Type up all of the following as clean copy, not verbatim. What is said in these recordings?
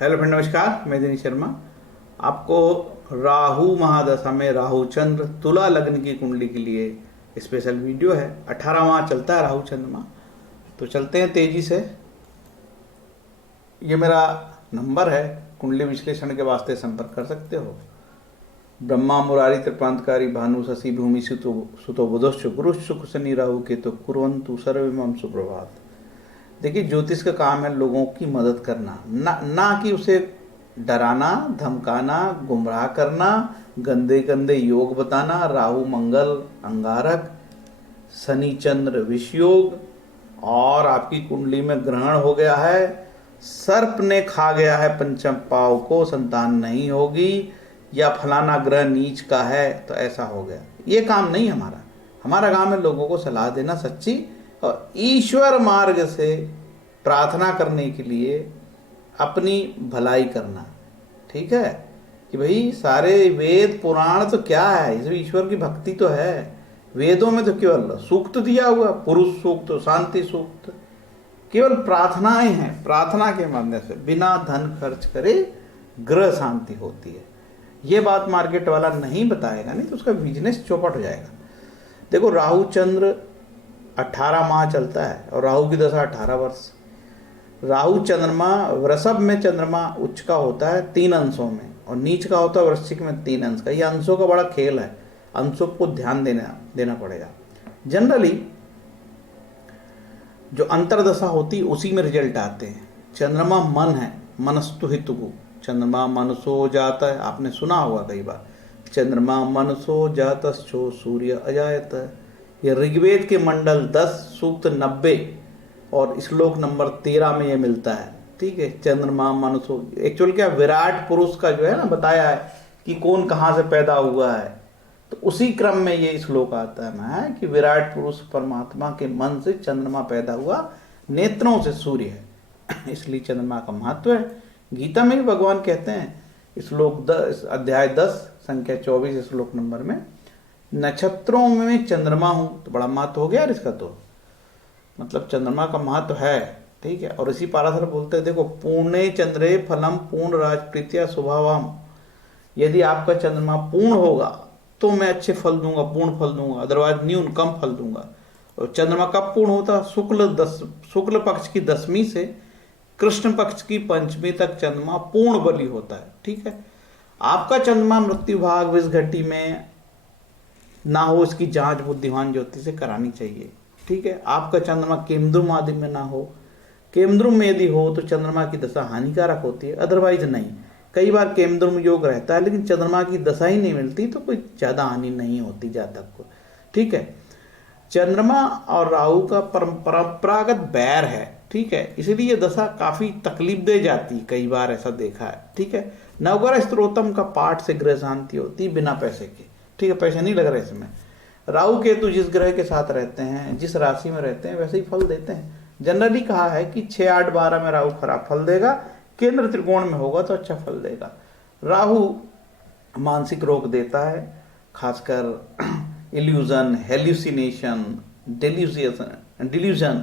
Hello friend, नमस्कार। मैं दिनेश शर्मा। आपको राहु महादशा में राहु चंद्र तुला लग्न की कुंडली के लिए स्पेशल वीडियो है। 18 माह चलता है राहु चंद्रमा। तो चलते हैं तेजी से। ये मेरा नंबर है, कुंडली विश्लेषण के वास्ते संपर्क कर सकते हो। ब्रह्मा मुरारी त्रिप्रांतकारी भानु शशि भूमि सुतो बुधश्च गुरु शुक्र शनि राहु के तो कुर्वन्तु सर्वमं सुप्रभात। देखिए, ज्योतिष का काम है लोगों की मदद करना, ना कि उसे डराना, धमकाना, गुमराह करना, गंदे गंदे योग बताना। राहु मंगल अंगारक, शनि चंद्र विष योग, और आपकी कुंडली में ग्रहण हो गया है, सर्प ने खा गया है पंचम पाव को, संतान नहीं होगी, या फलाना ग्रह नीच का है तो ऐसा हो गया। ये काम नहीं हमारा। हमारा काम है लोगों को सलाह देना सच्ची, और ईश्वर मार्ग से प्रार्थना करने के लिए अपनी भलाई करना। ठीक है कि भाई सारे वेद पुराण तो क्या है, इसमें ईश्वर की भक्ति तो है। वेदों में तो केवल सूक्त दिया हुआ, पुरुष सूक्त, शांति सूक्त, केवल प्रार्थनाएं हैं। प्रार्थना के माध्यम से बिना धन खर्च करे ग्रह शांति होती है। ये बात मार्केट वाला नहीं बताएगा, नहीं तो उसका बिजनेस चौपट हो जाएगा। देखो, राहु चंद्र 18 माह चलता है और राहु की दशा 18 वर्ष। राहु चंद्रमा वृषभ में चंद्रमा उच्च का होता है 3 अंशों में, और नीच का होता है वृश्चिक में 3 अंश का। ये अंशों का बड़ा खेल है, अंशों को ध्यान देना पड़ेगा। जनरली जो अंतरदशा होती उसी में रिजल्ट आते हैं। चंद्रमा मन है, मनस्तु हितु, चंद्रमा मनसो जाता है, आपने सुना होगा कई बार, चंद्रमा मनसो जातश्चो सूर्य अजायत। ये ऋग्वेद के मंडल 10 सूक्त 90 और श्लोक नंबर 13 में ये मिलता है। ठीक है, चंद्रमा मनसो, एक्चुअल क्या विराट पुरुष का जो है ना बताया है कि कौन कहाँ से पैदा हुआ है, तो उसी क्रम में ये श्लोक आता है कि विराट पुरुष परमात्मा के मन से चंद्रमा पैदा हुआ, नेत्रों से सूर्य है, इसलिए चंद्रमा का महत्व है। गीता में भी भगवान कहते हैं श्लोक 10 अध्याय 10 संख्या 24 श्लोक नंबर में, नक्षत्रों में चंद्रमा हूं, तो बड़ा महत्व हो गया इसका। तो मतलब चंद्रमा का महत्व है। ठीक है, और इसी पाराशर बोलते हैं, देखो, पूर्णे चंद्रे फलम पूर्ण राजप्रीत्या स्वभावम। यदि आपका चंद्रमा पूर्ण होगा तो मैं अच्छे फल दूंगा, पूर्ण फल दूंगा, अदरवाइज न्यून कम फल दूंगा। और चंद्रमा कब पूर्ण होता? शुक्ल पक्ष की 10वीं से कृष्ण पक्ष की 5वीं तक चंद्रमा पूर्ण बली होता है। ठीक है, आपका चंद्रमा मृत्यु भाग विष घटी में ना हो, इसकी जांच बुद्धिमान ज्योतिष से करानी चाहिए। ठीक है, आपका चंद्रमा केमद्रुम आदि में ना हो, केमद्रुम में यदि हो तो चंद्रमा की दशा हानिकारक होती है, अदरवाइज नहीं। कई बार केमद्रुम योग रहता है लेकिन चंद्रमा की दशा ही नहीं मिलती तो कोई ज्यादा हानि नहीं होती जातक को। ठीक है, चंद्रमा और राहु का परंपरागत बैर है। ठीक है, इसलिए दशा काफी तकलीफ दे जाती, कई बार ऐसा देखा है। ठीक है, नवग्रह स्त्रोतम का पाठ से ग्रह शांति होती बिना पैसे के। ठीक है, पैसे नहीं लग रहे इसमें। राहु केतु जिस ग्रह के साथ रहते हैं, जिस राशि में रहते हैं, वैसे ही फल देते हैं। जनरली कहा है कि 6, 8, 12 में राहु खराब फल देगा, केंद्र त्रिकोण में होगा तो अच्छा फल देगा। राहु मानसिक रोग देता है, खासकर इल्यूजन, हेल्यूसिनेशन, डिल्यूजन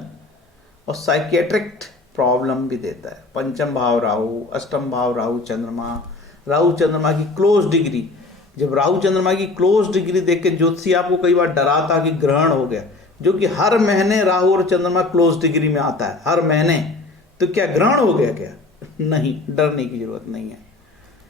और साइकेट्रिक प्रॉब्लम भी देता है। पंचम भाव राहु, अष्टम भाव राहु चंद्रमा की क्लोज डिग्री, जब राहु चंद्रमा की क्लोज डिग्री देख के ज्योतिषी आपको कई बार डराता कि ग्रहण हो गया, जो कि हर महीने राहु और चंद्रमा क्लोज डिग्री में आता है, हर महीने। तो क्या ग्रहण हो गया क्या? नहीं, डरने की जरूरत नहीं है।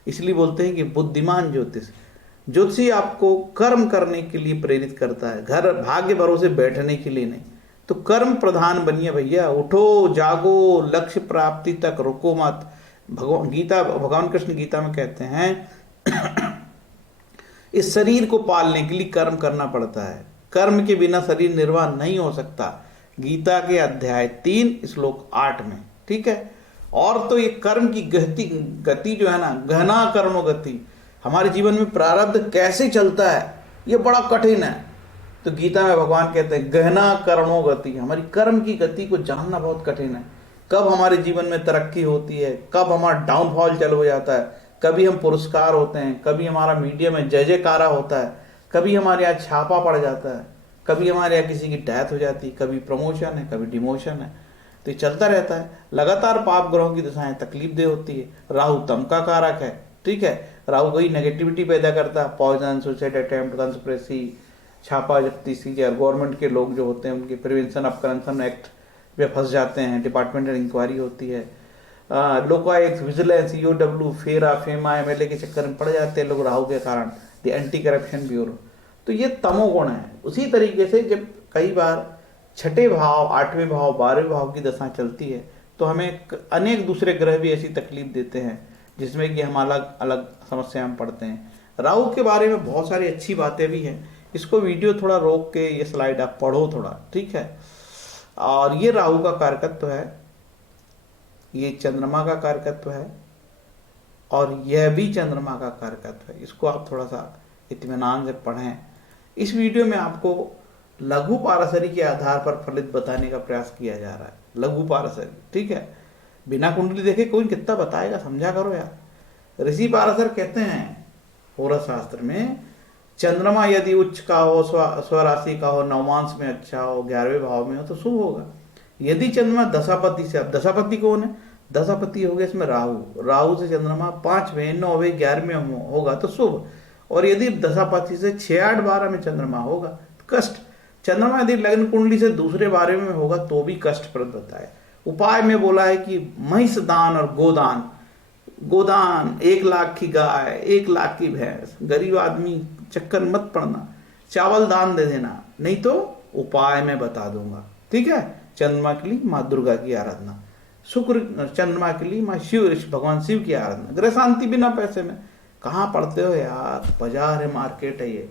इसलिए बोलते हैं कि बुद्धिमान ज्योतिषी आपको कर्म करने के लिए प्रेरित करता है, घर भाग्य भरोसे बैठने के लिए नहीं। तो कर्म प्रधान बनिए भैया, उठो जागो, लक्ष्य प्राप्ति तक रुको मत। भगवान कृष्ण गीता में कहते हैं इस शरीर को पालने के लिए कर्म करना पड़ता है, कर्म के बिना शरीर निर्वाह नहीं हो सकता। गीता के अध्याय 3 श्लोक 8 में। ठीक है, और तो ये कर्म की गति जो है ना, गहना कर्म गति, हमारे जीवन में प्रारब्ध कैसे चलता है ये बड़ा कठिन है। तो गीता में भगवान कहते हैं गहना कर्मो गति, हमारी कर्म की गति को जानना बहुत कठिन है। कब हमारे जीवन में तरक्की होती है, कब हमारा डाउनफॉल चालू हो जाता है, कभी हम पुरस्कार होते हैं, कभी हमारा मीडिया में जय जयकारा होता है, कभी हमारे यहाँ छापा पड़ जाता है, कभी हमारे यहाँ किसी की डेथ हो जाती है, कभी प्रमोशन है, कभी डिमोशन है। तो ये चलता रहता है। लगातार पाप ग्रहों की दशाएं तकलीफ दे होती है। राहु तम का कारक है, ठीक है। राहु वही नेगेटिविटी पैदा करता है, पॉइजन, सुसाइड अटेम्प्ट, कंस्पिरेसी, छापा जब्ती सीजे, गवर्नमेंट के लोग जो होते हैं उनके प्रिवेंशन ऑफ करप्शन एक्ट में फंस जाते हैं, डिपार्टमेंटल इंक्वायरी होती है, लोकायुक्त, विजिलेंस, ईओडब्ल्यू, फेरा, फेमा, एमएलए के चक्कर में पड़ जाते हैं लोग राहु के कारण, द एंटी करप्शन ब्यूरो। तो ये तमोगुण है। उसी तरीके से जब कई बार छठे भाव, आठवें भाव, 12वें भाव की दशा चलती है तो हमें अनेक दूसरे ग्रह भी ऐसी तकलीफ देते हैं जिसमें कि हम अलग अलग समस्या में पड़ते हैं। राहु के बारे में बहुत सारी अच्छी बातें भी हैं, इसको वीडियो थोड़ा रोक के ये स्लाइड आप पढ़ो थोड़ा, ठीक है। और ये राहु का कारकत्व है, ये चंद्रमा का कारकत्व है, और यह भी चंद्रमा का कारकत्व है। इसको आप थोड़ा सा इत्मीनान से पढ़ें। इस वीडियो में आपको लघु पाराशरी के आधार पर फलित बताने का प्रयास किया जा रहा है, लघु पाराशरी, ठीक है। बिना कुंडली देखे कोई कितना बताएगा, समझा करो यार। ऋषि पाराशर कहते हैं होरा शास्त्र में, चंद्रमा यदि उच्च का हो, स्वराशि का हो, नवमांश में अच्छा हो, 11वें भाव में हो तो शुभ होगा। यदि चंद्रमा दशापति से, अब दशापति कौन है, दशापति हो गया इसमें राहु, राहु से चंद्रमा 5वें, 9वें, 11वें होगा तो शुभ। और यदि दशापति से 6, 8, 12 में चंद्रमा होगा तो कष्ट। चंद्रमा यदि लग्न कुंडली से दूसरे 12वें में होगा तो भी कष्टप्रद होता है। उपाय में बोला है कि महिष दान और गोदान, गोदान 1 लाख की गाय, 1 लाख की भैंस, गरीब आदमी चक्कर मत पड़ना, चावल दान दे देना, नहीं तो उपाय में बता दूंगा, ठीक है। चंद्रमा के लिए माँ दुर्गा की आराधना, शुक्र चंद्रमा के लिए माँ शिव, भगवान शिव की आराधना, ग्रह शांति बिना पैसे में। कहाँ पढ़ते हो यार, बाजार है, मार्केट है ये।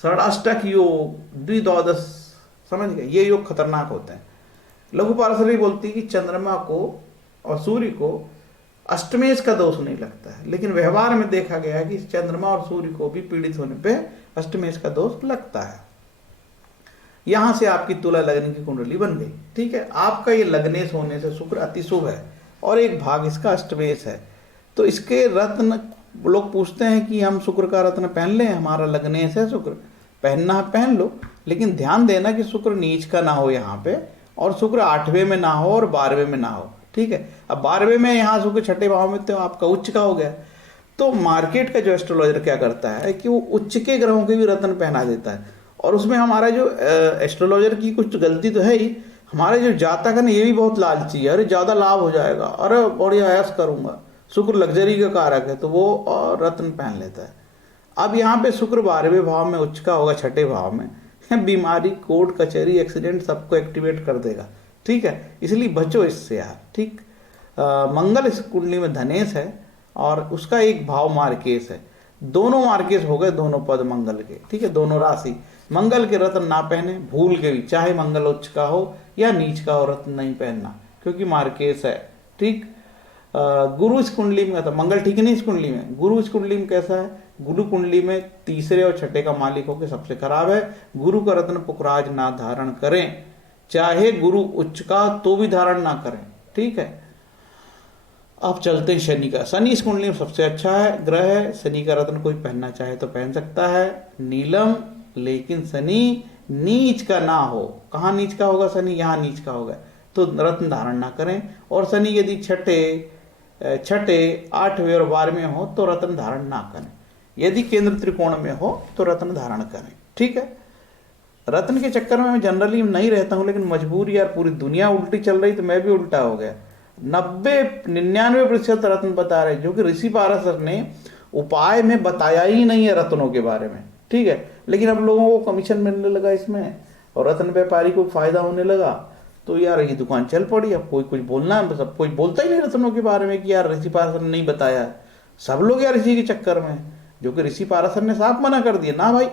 षडाष्टक योग, द्विद्वादश, समझ गए, ये योग खतरनाक होते हैं। लघु पाराशरी बोलती है कि चंद्रमा को और सूर्य को अष्टमेश का दोष नहीं लगता है, लेकिन व्यवहार में देखा गया है कि चंद्रमा और सूर्य को भी पीड़ित होने पे अष्टमेश का दोष लगता है। यहां से आपकी तुला लग्न की कुंडली बन गई, ठीक है। आपका ये लग्नेश होने से शुक्र अति शुभ है और एक भाग इसका अष्टमेश है। तो इसके रत्न, लोग पूछते हैं कि हम शुक्र का रत्न पहन लें, हमारा लग्नेश है शुक्र, पहनना है पहन लो, लेकिन ध्यान देना कि शुक्र नीच का ना हो यहाँ पे, और शुक्र 8वें में ना हो और 12वें में ना हो, ठीक है। अब 12वें में यहाँ शुक्र 6ठे भाव में तो आपका उच्च का हो गया। तो मार्केट का जो एस्ट्रोलॉजर क्या करता है कि वो उच्च के ग्रहों के भी रत्न पहना देता है, और उसमें हमारा जो एस्ट्रोलॉजर की कुछ गलती तो है ही, हमारे जो जातक है ना ये भी बहुत लालची है, अरे ज़्यादा लाभ हो जाएगा, अरे बढ़िया ऐश करूँगा। शुक्र लग्जरी का कारक है तो वो रत्न पहन लेता है। अब यहाँ पे शुक्र 12वें भाव में उच्च का होगा, 6ठे भाव में, बीमारी, कोर्ट कचहरी, एक्सीडेंट सबको एक्टिवेट कर देगा, ठीक है। इसलिए बचो इससे यार, ठीक। मंगल इस कुंडली में धनेश है और उसका एक भाव मार्केश है, दोनों मार्केश हो गए, दोनों पद मंगल के, ठीक है, दोनों राशि। मंगल के रत्न ना पहने भूल के भी, चाहे मंगल उच्च का हो या नीच का हो, रत्न नहीं पहनना क्योंकि मार्केश है, ठीक। गुरु इस कुंडली में था, मंगल ठीक नहीं इस कुंडली में, गुरु इस कुंडली में कैसा है, गुरु कुंडली में 3रे और 6ठे का मालिक होकर सबसे खराब है। गुरु का रत्न पुखराज ना धारण करें, चाहे गुरु उच्च का तो भी धारण ना करें, ठीक है। अब चलते हैं शनि का। शनि इस कुंडली में सबसे अच्छा है, ग्रह है। शनि का रत्न कोई पहनना चाहे तो पहन सकता है, नीलम, लेकिन शनि नीच का ना हो। कहाँ नीच का होगा शनि, यहाँ नीच का होगा तो रत्न धारण ना करें। और शनि यदि 6ठे, 8वें और 12वें हो तो रत्न धारण ना करें। यदि केंद्र त्रिकोण में हो तो रत्न धारण करें, ठीक है। रत्न के चक्कर में मैं जनरली नहीं रहता हूँ, लेकिन मजबूरी यार, पूरी दुनिया उल्टी चल रही तो मैं भी उल्टा हो गया। 99% रत्न बता रहे, जो कि ऋषि पाराशर ने उपाय में बताया ही नहीं है रत्नों के बारे में, ठीक है। लेकिन अब लोगों को कमीशन मिलने लगा इसमें और रत्न व्यापारी को फायदा होने लगा, तो यार ये दुकान चल पड़ी। अब कोई कुछ बोलना है, सब कोई बोलता ही नहीं रत्नों के बारे में कि यार ऋषि पाराशर ने नहीं बताया। सब लोग यार इसी के चक्कर में, जो कि ऋषि पाराशर ने साफ मना कर दिया ना भाई,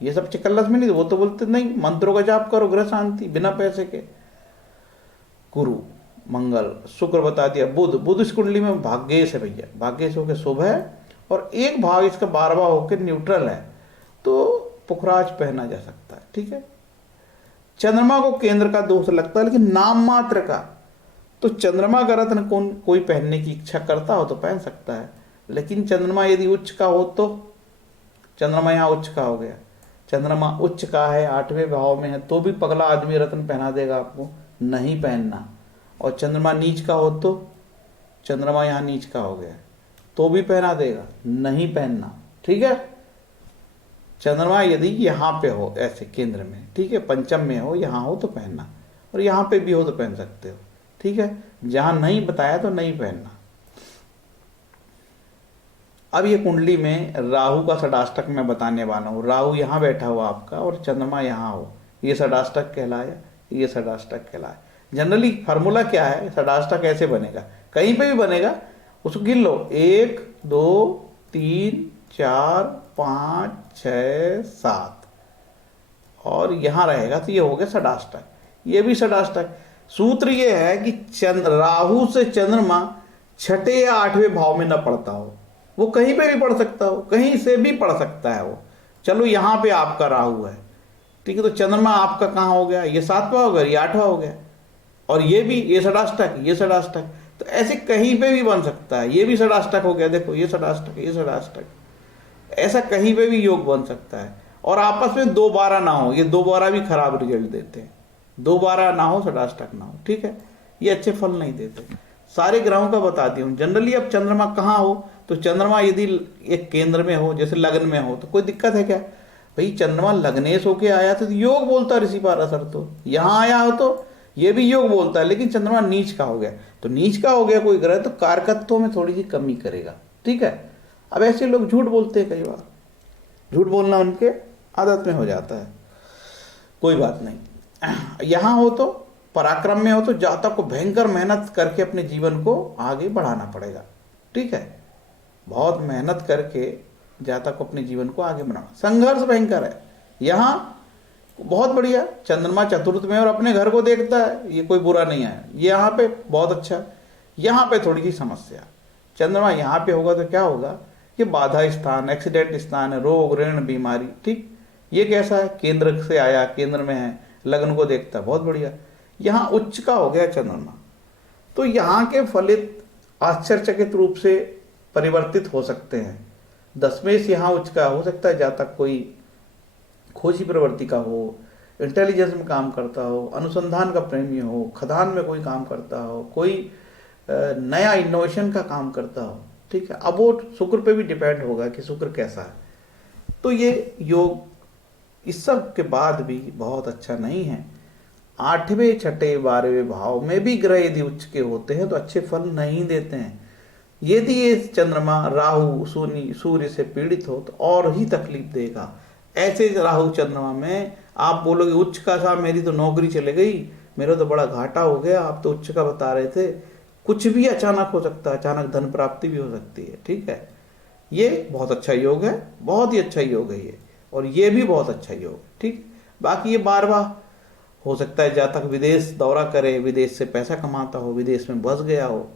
ये सब चिकल्लस में नहीं। वो तो बोलते नहीं, मंत्रों का जाप करो, ग्रह शांति बिना पैसे के। गुरु, मंगल, शुक्र बता दिया, बुध, बुध इस कुंडली में भाग्येश है भैया, भाग्येश होकर शुभ है और एक भाग इसका 12वां होकर न्यूट्रल है, तो पुखराज पहना जा सकता है, ठीक है। चंद्रमा को केंद्र का दोष लगता है, लेकिन नाम मात्र का। तो चंद्रमा का रत्न कोई पहनने की इच्छा करता हो तो पहन सकता है, लेकिन चंद्रमा यदि उच्च का हो तो, चंद्रमा यहाँ उच्च का हो गया, चंद्रमा उच्च का है, 8वें भाव में है, तो भी पगला आदमी रत्न पहना देगा आपको, नहीं पहनना। और चंद्रमा नीच का हो तो चंद्रमा यहाँ नीच का हो गया तो भी पहना देगा, नहीं पहनना, ठीक है। चंद्रमा यदि यहाँ पे हो ऐसे केंद्र में, ठीक है, पंचम में हो, यहाँ हो तो पहनना, और यहाँ पे भी हो तो पहन सकते हो, ठीक है। जहाँ नहीं बताया तो नहीं पहनना। अब ये कुंडली में राहु का षडाष्टक मैं बताने वाला हूँ। राहु यहाँ बैठा हुआ आपका और चंद्रमा यहाँ हो, ये षडाष्टक कहलाया, ये षडाष्टक कहलाया। जनरली फार्मूला क्या है, षडाष्टक ऐसे बनेगा, कहीं पे भी बनेगा, उसको गिन लो, 1 2 3 4 5 6 7 और यहाँ रहेगा तो ये हो गया षडाष्टक, ये भी षडाष्टक। सूत्र ये है कि राहु से चंद्रमा छठे या आठवें भाव में न पड़ता हो, वो कहीं पे भी पढ़ सकता हो, कहीं से भी पढ़ सकता है वो। चलो यहाँ पे आपका राहु है, ठीक है, तो चंद्रमा आपका कहाँ हो गया, ये 7वां हो गया, ये 8वां हो गया, और ये भी, ये षडाष्टक, ये षडाष्टक, तो ऐसे कहीं पे भी बन सकता है। ये भी षडाष्टक हो गया, देखो ये षडाष्टक, ये षडाष्टक, ऐसा कहीं पे भी योग बन सकता है। और आपस में 2-12 ना हो, ये 2-12 भी खराब रिजल्ट देते हैं, 2-12 ना हो, षडाष्टक ना हो, ठीक है, ये अच्छे फल नहीं देते। सारे ग्रहों का बता दिया हूँ। जनरली अब चंद्रमा कहाँ हो, तो चंद्रमा यदि एक केंद्र में हो, जैसे लग्न में हो, तो कोई दिक्कत है क्या भाई, चंद्रमा लग्नेश होके आया तो योग बोलता ऋषि पाराशर, तो यहाँ आया हो तो ये भी योग बोलता है, लेकिन चंद्रमा नीच का हो गया, तो नीच का हो गया कोई ग्रह तो कारकत्वों में थोड़ी सी कमी करेगा, ठीक है। अब ऐसे लोग झूठ बोलते हैं, कई बार झूठ बोलना उनके आदत में हो जाता है, कोई बात नहीं। यहाँ हो तो पराक्रम में हो तो जातक को भयंकर मेहनत करके अपने जीवन को आगे बढ़ाना पड़ेगा, ठीक है, बहुत मेहनत करके जातक को अपने जीवन को आगे बढ़ाना, संघर्ष भयंकर है। यहाँ बहुत बढ़िया, चंद्रमा चतुर्थ में और अपने घर को देखता है, ये कोई बुरा नहीं है, ये यहाँ पे बहुत अच्छा। यहाँ पे थोड़ी सी समस्या, चंद्रमा यहाँ पे होगा तो क्या होगा, ये बाधा स्थान, एक्सीडेंट स्थान है, रोग ऋण बीमारी, ठीक। ये कैसा है, केंद्र से आया, केंद्र में है, लग्न को देखता है, बहुत बढ़िया। यहाँ उच्च का हो गया चंद्रमा, तो यहाँ के फलित आश्चर्यचकित रूप से परिवर्तित हो सकते हैं। 10वें से यहाँ उच्च का हो सकता है, जातक कोई खोजी प्रवृत्ति का हो, इंटेलिजेंस में काम करता हो, अनुसंधान का प्रेमी हो, खदान में कोई काम करता हो, कोई नया इनोवेशन का काम करता हो, ठीक है। अब वो शुक्र पे भी डिपेंड होगा कि शुक्र कैसा है। तो ये योग इस सब के बाद भी बहुत अच्छा नहीं है। 8वें 6ठे 12वें भाव में भी ग्रह यदि उच्च के होते हैं तो अच्छे फल नहीं देते हैं। यदि ये चंद्रमा राहु सूर्य से पीड़ित हो तो और ही तकलीफ देगा। ऐसे राहु चंद्रमा में आप बोलोगे उच्च का साहब मेरी तो नौकरी चले गई, मेरा तो बड़ा घाटा हो गया, आप तो उच्च का बता रहे थे, कुछ भी अचानक हो सकता है, अचानक धन प्राप्ति भी हो सकती है, ठीक है। ये बहुत अच्छा योग है, बहुत ही अच्छा योग है ये, और ये भी बहुत अच्छा योग है, ठीक। बाकी ये बार बार हो सकता है जातक विदेश दौरा करे, विदेश से पैसा कमाता हो, विदेश में बस गया हो,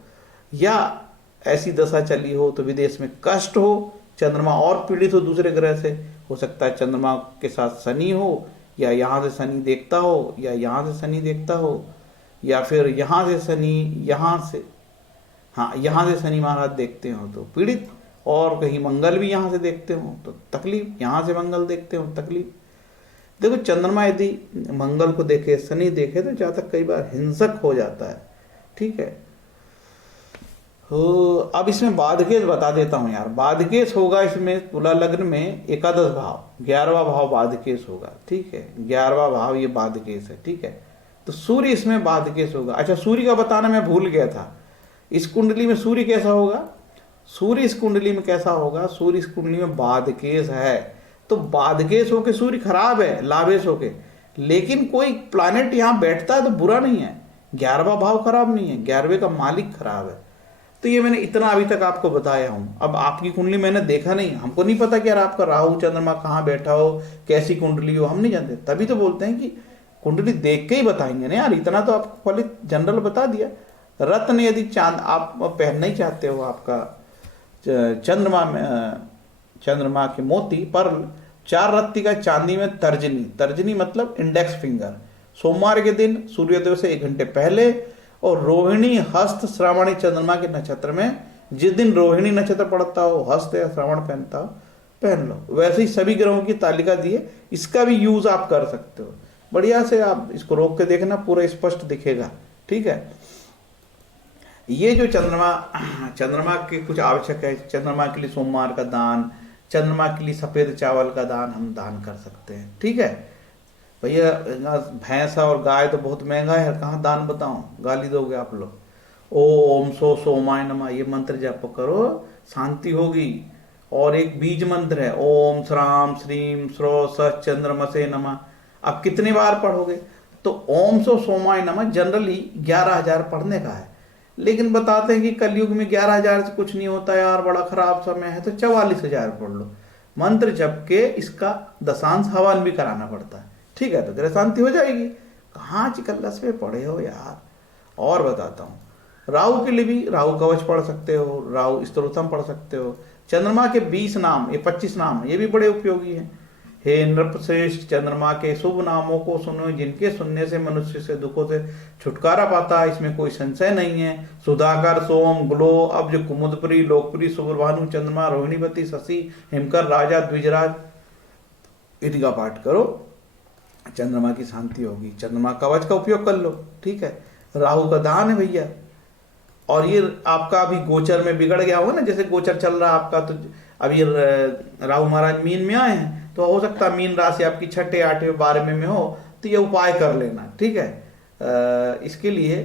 या ऐसी दशा चली हो तो विदेश में कष्ट हो, चंद्रमा और पीड़ित हो दूसरे ग्रह से, हो सकता है चंद्रमा के साथ शनि हो, या यहाँ से शनि देखता हो, या यहाँ से शनि देखता हो, या फिर यहाँ से शनि, यहाँ से, हाँ यहाँ से शनि महाराज देखते हो तो पीड़ित, और कहीं मंगल भी यहाँ से देखते हो तो तकलीफ, यहाँ से मंगल देखते हो तकलीफ। देखो चंद्रमा यदि मंगल को देखे, शनि देखे तो जातक कई बार हिंसक हो जाता है, ठीक है। अब इसमें बाधकेश बता देता हूं यार, बाधकेश होगा इसमें तुला लग्न में एकादश भाव, 11वां भाव बाधकेश होगा, ठीक है, 11वां भाव ये बाधकेश है, ठीक है। तो सूर्य इसमें बाधकेश होगा। अच्छा सूर्य का बताना मैं भूल गया था, इस कुंडली में सूर्य कैसा होगा, सूर्य इस कुंडली में कैसा होगा, सूर्य इस कुंडली में बाधकेश है, तो बाधकेश होके सूर्य खराब है लाभेश होके, लेकिन कोई प्लैनेट यहाँ बैठता है तो बुरा नहीं है, 11वां भाव खराब नहीं है, 11वें का मालिक खराब है। तो ये मैंने इतना अभी तक आपको बताया हूं। अब आपकी कुंडली मैंने देखा नहीं, हमको नहीं पता कि यार आपका राहु चंद्रमा कहाँ बैठा हो, कैसी कुंडली हो, हम नहीं जानते, तभी तो बोलते हैं कि कुंडली देख के ही बताएंगे ना यार, इतना तो आपको फलित जनरल बता दिया। रत्न यदि चांद आप पहनना ही चाहते हो, आपका चंद्रमा के मोती पर 4 रत्ती का चांदी में तर्जनी, तर्जनी मतलब इंडेक्स फिंगर, सोमवार के दिन सूर्योदय से 1 घंटे पहले, और रोहिणी हस्त श्रावणी चंद्रमा के नक्षत्र में, जिस दिन रोहिणी नक्षत्र पड़ता हो, हस्त या श्रावण पहनता हो, पहन लो। वैसे ही सभी ग्रहों की तालिका दी है, इसका भी यूज आप कर सकते हो। बढ़िया से आप इसको रोक के देखना, पूरा स्पष्ट दिखेगा, ठीक है। ये जो चंद्रमा, चंद्रमा के कुछ आवश्यक है। चंद्रमा के लिए सोमवार का दान, चंद्रमा के लिए सफेद चावल का दान हम दान कर सकते हैं। ठीक है भैया, भैंसा और गाय तो बहुत महंगा है, कहाँ दान बताऊं, गाली दोगे आप लोग। ओम सो सोमाय नमः ये मंत्र जप करो, शांति होगी। और एक बीज मंत्र है, ओम श्राम श्रीम श्रो स चंद्रमसे नमः। आप कितनी बार पढ़ोगे? तो ओम सो सोमाय नमः जनरली 11,000 पढ़ने का है, लेकिन बताते हैं कि कलयुग में 11,000 से कुछ नहीं होता यार, बड़ा खराब समय है, तो 44,000 पढ़ लो। मंत्र जप के इसका दशांश हवन भी कराना पड़ता है। ठीक है, तो ग्रह शांति हो जाएगी। कहाँ चिकल्लस में पढ़े हो यार। और बताता हूँ, राहु के लिए भी राहु कवच पढ़ सकते हो, राहु स्तोत्रम पढ़ सकते हो। चंद्रमा के 20 नाम, ये 25 नाम, ये भी बड़े उपयोगी हैं। हे नृपश्रेष्ठ, चंद्रमा के शुभ नामों को सुनो, जिनके सुनने से मनुष्य से दुखों से छुटकारा पाता है, इसमें कोई संशय नहीं है। सुधाकर, सोम, ग्लो, अब्ज, कुमुदपुरी, लोकपुरी, सुब्रभानु, चंद्रमा, रोहिणीपति, शशि, हिमकर, राजा, द्विजराज, इनका पाठ करो, चंद्रमा की शांति होगी। चंद्रमा कवच का उपयोग कर लो। ठीक है, राहु का दान है भैया। और ये आपका अभी गोचर में बिगड़ गया होगा ना, जैसे गोचर चल रहा है आपका, तो अभी राहु महाराज मीन में आए हैं, तो हो सकता है मीन राशि आपकी 6, 8, 12 में हो, तो ये उपाय कर लेना। ठीक है, इसके लिए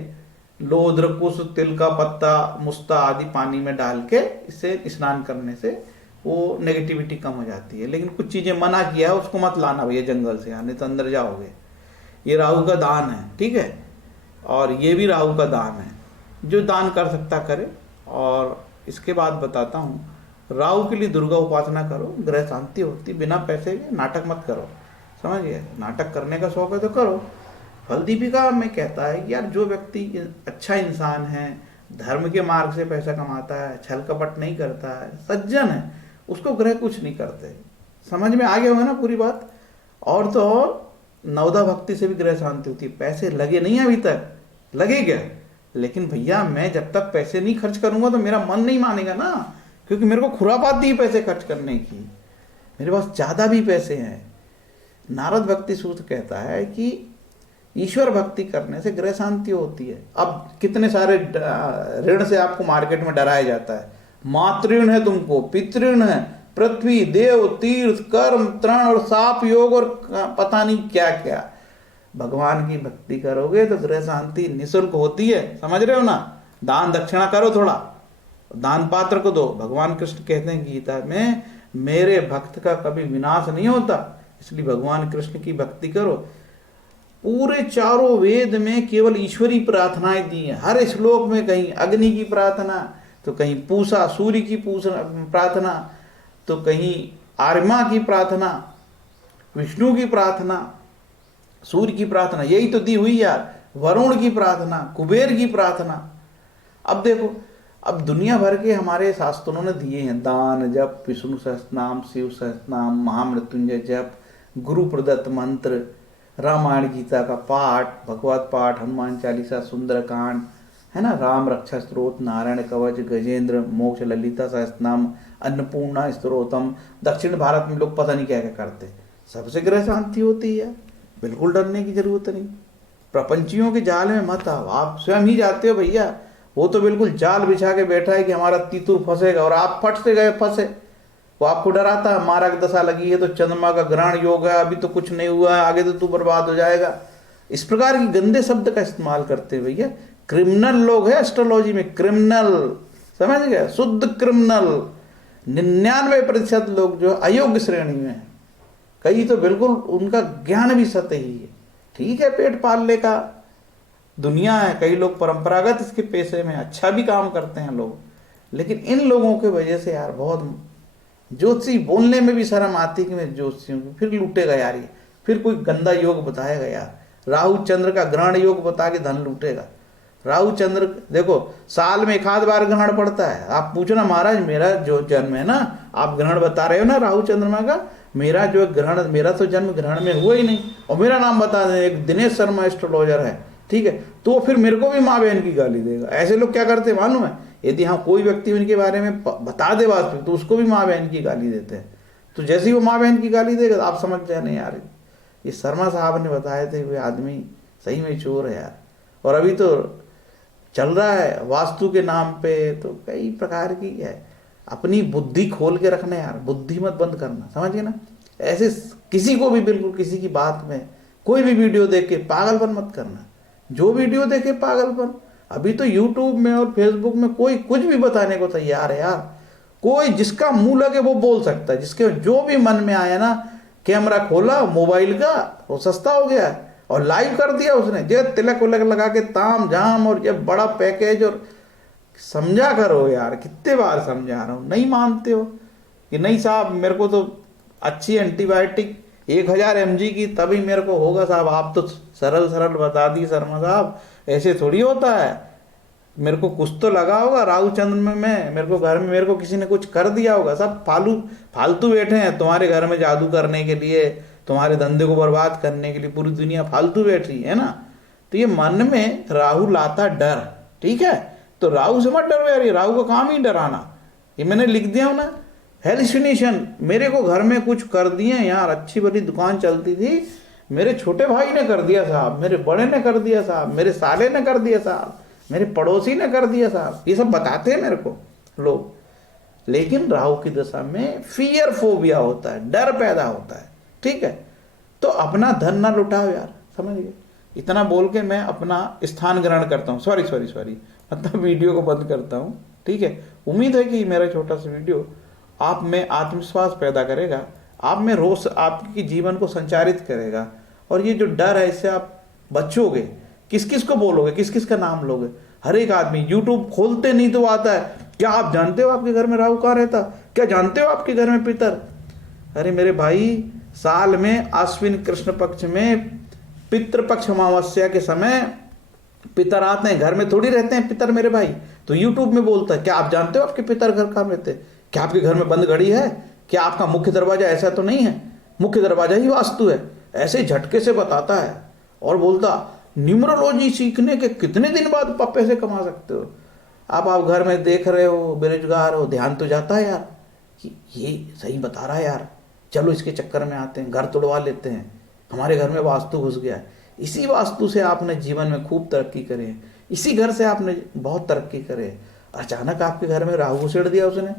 लोद्र, कुश, तिल का पत्ता, मुस्ता आदि पानी में डाल के इससे स्नान करने से वो नेगेटिविटी कम हो जाती है। लेकिन कुछ चीजें मना किया है, उसको मत लाना भैया जंगल से, आने तो अंदर जाओगे। ये राहु का दान है। ठीक है, और ये भी राहु का दान है, जो दान कर सकता करे। और इसके बाद बताता हूँ, राहु के लिए दुर्गा उपासना करो, ग्रह शांति होती। बिना पैसे के नाटक मत करो, समझ गए। नाटक करने का शौक है तो करो। फलदीपिका में कहता है कि यार जो व्यक्ति अच्छा इंसान है, धर्म के मार्ग से पैसा कमाता है, छल कपट नहीं करता है, सज्जन है, उसको ग्रह कुछ नहीं करते। समझ में आ गया होगा ना पूरी बात। और तो और नवदा भक्ति से भी ग्रह शांति होती है। पैसे लगे नहीं अभी तक, लगे क्या, लेकिन भैया मैं जब तक पैसे नहीं खर्च करूंगा तो मेरा मन नहीं मानेगा ना, क्योंकि मेरे को खुरापाती है पैसे खर्च करने की, मेरे पास ज्यादा भी पैसे हैं। नारद भक्ति सूत्र कहता है कि ईश्वर भक्ति करने से ग्रह शांति होती है। अब कितने सारे ऋण से आपको मार्केट में डराया जाता है, मातृण है तुमको, पितृण है, पृथ्वी, देव, तीर्थ, कर्म, तृण और साप योग और पता नहीं क्या क्या। भगवान की भक्ति करोगे तो ग्रह शांति निःशुल्क होती है, समझ रहे हो ना। दान दक्षिणा करो, थोड़ा दान पात्र को दो। भगवान कृष्ण कहते हैं गीता में, मेरे भक्त का कभी विनाश नहीं होता, इसलिए भगवान कृष्ण की भक्ति करो। पूरे चारों वेद में केवल ईश्वरी प्रार्थनाएं दी हैं। हर श्लोक में कहीं अग्नि की प्रार्थना, तो कहीं पूषा सूर्य की प्रार्थना, तो कहीं आर्मा की प्रार्थना, विष्णु की प्रार्थना, सूर्य की प्रार्थना, यही तो दी हुई यार। वरुण की प्रार्थना, कुबेर की प्रार्थना। अब देखो, अब दुनिया भर के हमारे शास्त्रों ने दिए हैं दान, जप, विष्णु सहस्त्रनाम, शिव सहस्त्रनाम, महामृत्युंजय जप, गुरु प्रदत्त मंत्र, रामायण गीता का पाठ, भगवत पाठ, हनुमान चालीसा, सुंदरकांड, है ना, राम रक्षा स्तोत्र, नारायण कवच, गजेंद्र मोक्ष, ललिता सहस्त्रनाम, अन्नपूर्णा स्तोत्रम। दक्षिण भारत में लोग पता नहीं क्या क्या करते, सबसे ग्रह शांति होती है, बिल्कुल डरने की जरूरत नहीं। प्रपंचियों के जाल में मत आओ, आप स्वयं ही जाते हो भैया। वो तो बिल्कुल जाल बिछा के बैठा है कि हमारा तीतुर फंसेगा, और आप फट से गए फंसे। वो आपको डराता है, मारक दशा लगी है तो चंद्रमा का ग्रहण योग है, अभी तो कुछ नहीं हुआ है, आगे तो तू बर्बाद हो जाएगा। इस प्रकार की गंदे शब्द का इस्तेमाल करते हैं भैया। क्रिमिनल लोग है एस्ट्रोलॉजी में, क्रिमिनल, समझ गए, शुद्ध क्रिमिनल। 99% लोग जो अयोग्य श्रेणी में है, कई तो बिल्कुल उनका ज्ञान भी सतही है। ठीक है, पेट पालने का दुनिया है, कई लोग परंपरागत इसके पेशे में अच्छा भी काम करते हैं लोग, लेकिन इन लोगों के वजह से यार बहुत ज्योतिषी बोलने में भी शर्म आती कि मैं ज्योतिषियों को फिर लूटेगा यार, ये फिर कोई गंदा योग बताएगा यार। राहु चंद्र का ग्रहण योग बता के धन लूटेगा। राहु चंद्र देखो, साल में 1 बार ग्रहण पड़ता है। आप पूछना महाराज मेरा जो जन्म है ना, आप ग्रहण बता रहे हो ना राहु चंद्रमा का, मेरा जो ग्रहण, मेरा तो जन्म ग्रहण में हुआ ही नहीं, और मेरा नाम बता दें, एक दिनेश शर्मा एस्ट्रोलॉजर है, ठीक है, तो फिर मेरे को भी माँ बहन की गाली देगा। ऐसे लोग क्या करते हैं मालूम है, यदि हाँ कोई व्यक्ति उनके बारे में बता दे बात तो उसको भी माँ बहन की गाली देते हैं। तो जैसे ही वो माँ बहन की गाली देगा तो आप समझ जाए यार ये शर्मा साहब ने बताए थे, वे आदमी सही में चोर है यार। और अभी तो चल रहा है वास्तु के नाम पे, तो कई प्रकार की है। अपनी बुद्धि खोल के रखना यार, बुद्धि मत बंद करना, समझ गए ना। ऐसे किसी को भी बिल्कुल किसी की बात में कोई भी वीडियो देख के पागलपन मत करना। जो वीडियो देखे पागलपन, अभी तो यूट्यूब में और फेसबुक में कोई कुछ भी बताने को तैयार है यार। कोई जिसका मुंह लगे वो बोल सकता है, जिसके जो भी मन में आया ना, कैमरा खोला मोबाइल का, वो सस्ता हो गया और लाइव कर दिया उसने, जो तिलक उलक लगा के ताम झाम, और ये बड़ा पैकेज। और समझा करो यार, कितने बार समझा रहा हूँ, नहीं मानते हो कि नहीं साहब मेरे को तो अच्छी एंटीबायोटिक 1000 mg की तभी मेरे को होगा साहब। आप तो सरल सरल बता दी शर्मा साहब, ऐसे थोड़ी होता है। मेरे को कुछ तो लगा होगा राहु चंद्र में, मैं मेरे को घर में मेरे को किसी ने कुछ कर दिया होगा। सब फालतू बैठे हैं तुम्हारे घर में जादू करने के लिए, तुम्हारे धंधे को बर्बाद करने के लिए पूरी दुनिया फालतू बैठी है ना। तो ये मन में राहु लाता डर, ठीक है। तो राहु से मत डरो यार, ये राहु का काम ही डराना। ये मैंने लिख दिया हूं ना, हेलुसिनेशन। मेरे को घर में कुछ कर दिए यार, अच्छी बड़ी दुकान चलती थी, मेरे छोटे भाई ने कर दिया साहब, मेरे बड़े ने कर दिया साहब, मेरे साले ने कर दिया साहब, मेरे पड़ोसी ने कर दिया साहब। ये सब बताते हैं मेरे को लोग। लेकिन राहु की दशा में फियर फोबिया होता है, डर पैदा होता है, ठीक है। तो अपना धन ना लुटाओ यार, समझ गए। इतना बोल के मैं अपना स्थान ग्रहण करता हूँ, सॉरी मतलब वीडियो को बंद करता हूँ, ठीक है। उम्मीद है कि मेरा छोटा सा वीडियो आप में आत्मविश्वास पैदा करेगा, आप में रोज आपके जीवन को संचारित करेगा। और ये जो डर है इससे आप बचोगे। किस किस को बोलोगे, किस किस का नाम लोगे। हर एक आदमी यूट्यूब खोलते नहीं तो आता है, क्या आप जानते हो आपके घर में राहु कहाँ रहता, क्या जानते हो आपके घर में पितर। अरे मेरे भाई, साल में आश्विन कृष्ण पक्ष में पितृपक्ष अमावस्या के समय पितर आते हैं, घर में थोड़ी रहते हैं पितर मेरे भाई। तो यूट्यूब में बोलता है, क्या आप जानते हो आपके पितर घर कहाँ रहते, क्या आपके घर में बंद घड़ी है, क्या आपका मुख्य दरवाजा ऐसा तो नहीं है, मुख्य दरवाजा ही वास्तु है। ऐसे झटके से बताता है और बोलता न्यूमरोलॉजी सीखने के कितने दिन बाद पैसे कमा सकते हो। आप घर में देख रहे हो, बेरोजगार हो, ध्यान तो जाता है यार कि ये सही बता रहा है यार, चलो इसके चक्कर में आते हैं, घर तोड़वा लेते हैं, हमारे घर में वास्तु घुस गया है। इसी वास्तु से आपने जीवन में खूब तरक्की करे है, इसी घर से आपने बहुत तरक्की करे है। अचानक आपके घर में राहु घुसेड़ दिया उसने,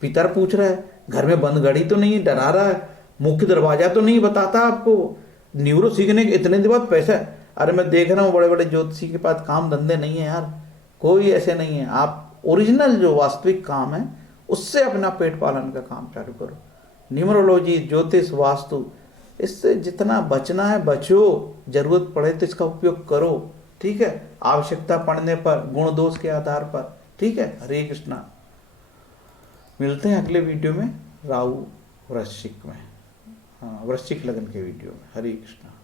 पितर पूछ रहा है, घर में बंद घड़ी तो नहीं, डरा रहा है, मुख्य दरवाजा तो नहीं बताता आपको, न्यूरो सीखने के इतने दिन बाद पैसा। अरे मैं देख रहा हूँ बड़े बड़े ज्योतिषी के पास काम धंधे नहीं है यार, कोई ऐसे नहीं है। आप ओरिजिनल जो वास्तविक काम है उससे अपना पेट पालन का काम चालू करो। न्यूमरोलॉजी, ज्योतिष, वास्तु, इससे जितना बचना है बचो, जरूरत पड़े तो इसका उपयोग करो, ठीक है। आवश्यकता पड़ने पर, गुण दोष के आधार पर, ठीक है। हरे कृष्णा। मिलते हैं अगले वीडियो में राहु वृश्चिक में, हाँ वृश्चिक लगन के वीडियो में। हरे कृष्णा।